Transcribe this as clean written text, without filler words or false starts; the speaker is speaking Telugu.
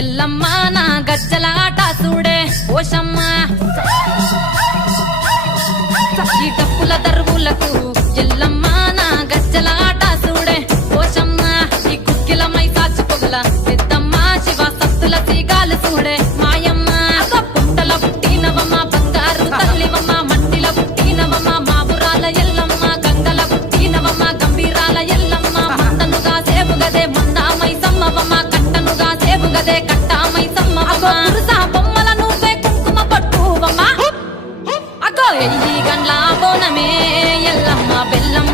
ఎల్లమ్మ నా గజ్జల ఆట చూడే ఓషమ్మ ఈ డప్పుల దరువులకు ఎల్లమ్మ నా గజ్జల ఆట చూడే ఓషమ్మ ఈ కుక్కిలమై సాచి పొగల పెద్దమ్మ శివ సత్తుల తీగాలు చూడే మాయమ్మ పుట్టల పుట్టినవమ్మ బంగారు తల్లివమ్మ మట్టిల పుట్టినవమ్మ మాపురాల ఎల్లమ్మ గంగల పుట్టినవమ్మ గంభీరాల ఎల్లమ్మ మందనుగా సేపుగదే మందామై సమ్మవమ్మ కట్టనుగా సేపుగదే కట్టామై సమ్మవమ్మ పురుసా బొమ్మల నువ్వే కుంకుమ పట్టువమ్మ అగో ఎయ్యి గండ్ల బోనమే ఎల్లమ్మ బెల్లం